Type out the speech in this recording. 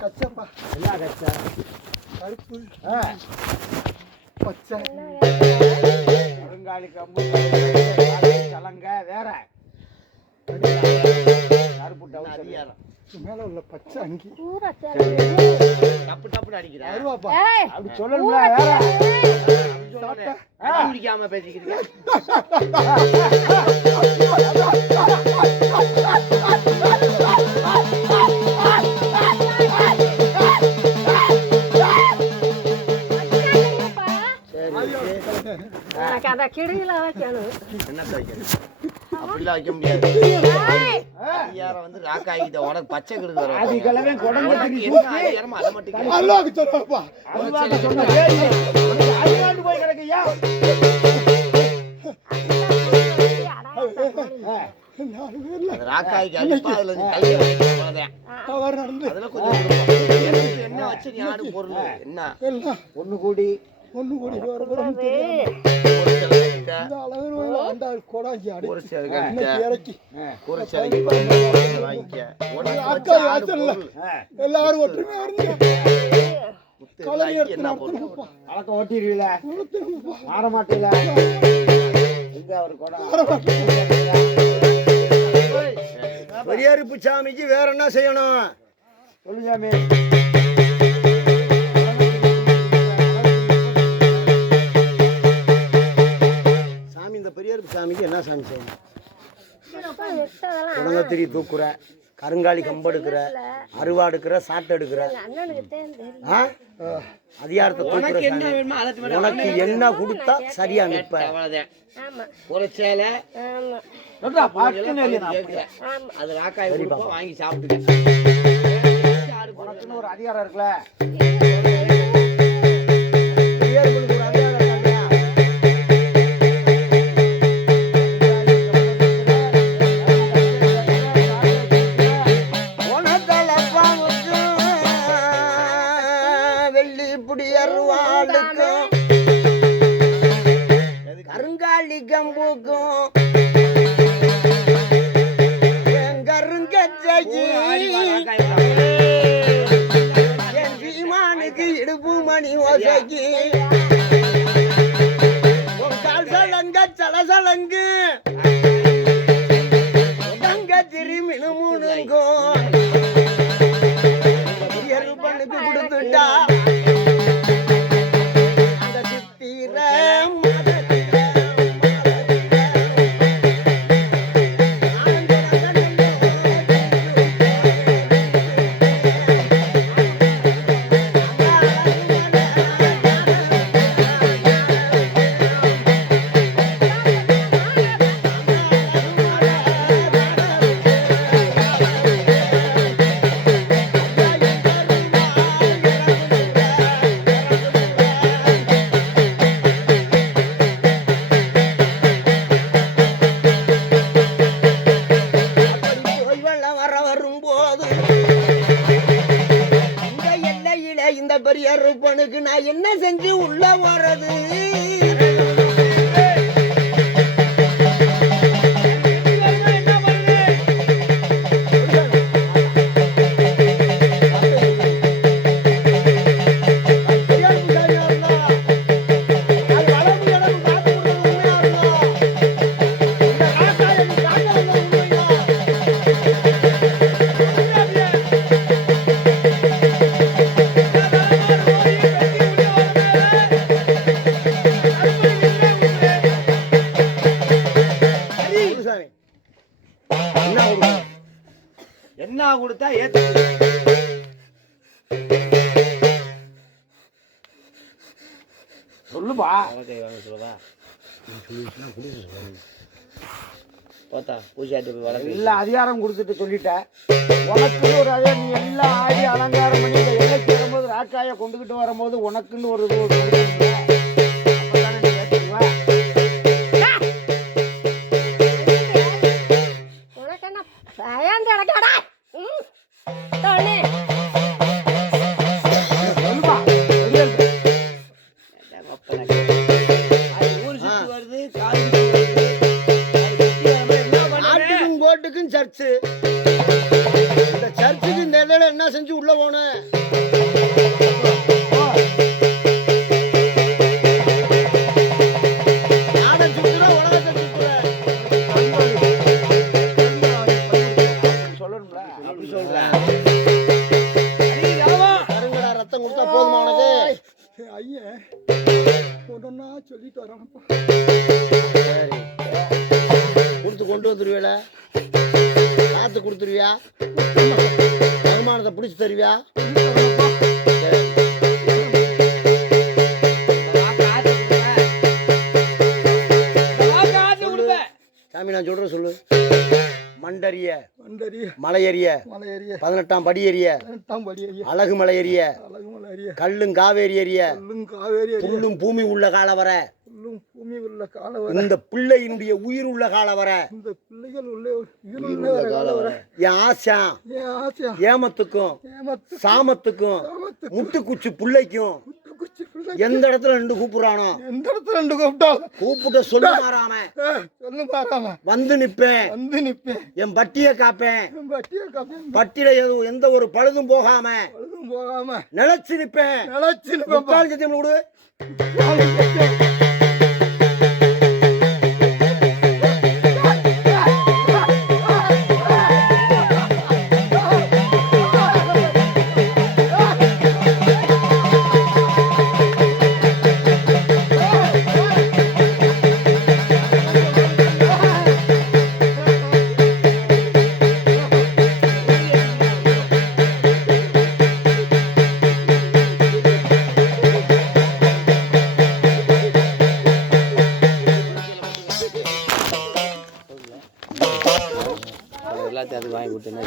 கச்சப்பா என்ன கச்சா? கருப்பு பச்சை கருங்காலி கம்பு கலங்க வேற கருப்பு அதிகாரம் மேல உள்ள பச்சை அங்கி டப்பு டப்புன்னு அடிக்கிறேன் அருவாப்பா அப்படி சொல்லணும்ல வேற குடிக்காம பேசிக்கிறீங்க. அப்படிலாம் வைக்க முடியாது. அதிகாரம் வந்து ராக்காயிட்ட உனக்கு பச்சை கிடுது அதை மட்டும் போய் கிடக்கையா ராக்காய்க்கு அடிப்பா அதுல கையை அதுல கொஞ்சம் என்ன வச்சு நீ ஆடு பொருள் என்ன ஒண்ணு கூடி எல்லாரும் ஓட்டிடுவீல மாற மாட்டீல பெரியாருப்பு சாமிக்கு வேற என்ன செய்யணும் சொல்லு சாமி. சாமி இந்த பெரியாருப்பு சாமிக்கு என்ன சாமி செய்யணும்? உடங்கத்திரி தூக்குற, கருங்காலி கம்பு எடுக்கிற, அருவா எடுக்கிற, சாட்டை எடுக்கிற, அதிகாரத்தை தூக்குற உனக்கு என்ன கொடுத்தா சரியா நிற்ப? அது ராக்காய் வாங்கி சாப்பிட்டு ஒரு அதிகாரம் இருக்குல்ல கருங்காலி கம்புக்கும் கருங்கச்சைக்கு இடுப்பு மணி ஓசைக்கு கால் சலங்க சலசலங்கு உடங்க திருமினு மூணுங்கும் எருப்பனுக்கு கொடுத்துட்டா இந்த பெரியாருப்பனுக்கு நான் என்ன செஞ்சு உள்ள போறது? என்ன கொடுத்தா ஏத்து சொல்லுப்பா. எல்லா அதிகாரம் கொடுத்துட்டு சொல்லிட்டேன். உனக்குன்னு ஒரு அதே நீ எல்லாம் ஆடி அலங்காரம் பண்ணி இந்த எல்லைக்கு வரும்போது ராக்காயை கொண்டுகிட்டு வரும்போது உனக்குன்னு ஒரு சர்ச்சு இந்த சர்ச்சுக்கு செஞ்சு உள்ள போனேன். நானும் சுத்துறேன், உலகத்தை சுத்துறேன். சொல்லணும்ல அப்படி சொல்றேன். கருங்கடா ரத்தம் கொடுத்தா போதுமா உனக்கு? ஐயன் ஒன்னா சொல்லிட்டு வரானப்பா. சரி, கொடுத்து கொண்டு வந்துருவியல? காத்து கொடுத்துருவியா? வருமானத்தை பிடிச்சி தருவியா? சரி. சாமி நான் சொல்றேன் சொல்லு. மண்டறிய மலையறிய 18ஆம் படி எறிய அழகு மலை எறிய கல்லும் காவேரி எறிய புல்லும் பூமி உள்ள கால வர இந்த பிள்ளையினுடைய உயிர் உள்ள கால வர என் ஆசா ஏமத்துக்கும் சாமத்துக்கும் முட்டுக்குச்சி பிள்ளைக்கும் எந்த இடத்துல ரெண்டு கூப்பிடுறானோ கூப்பிட்ட சொல்லு மாறாம வந்து நிப்பேன் என் பட்டியை காப்பேன் பட்டியில எந்த ஒரு பழுதும் போகாம நிலைச்சு நிப்பேன் விடு. எல்லாத்தையும் அது வாங்கி கொடுத்தேன்னா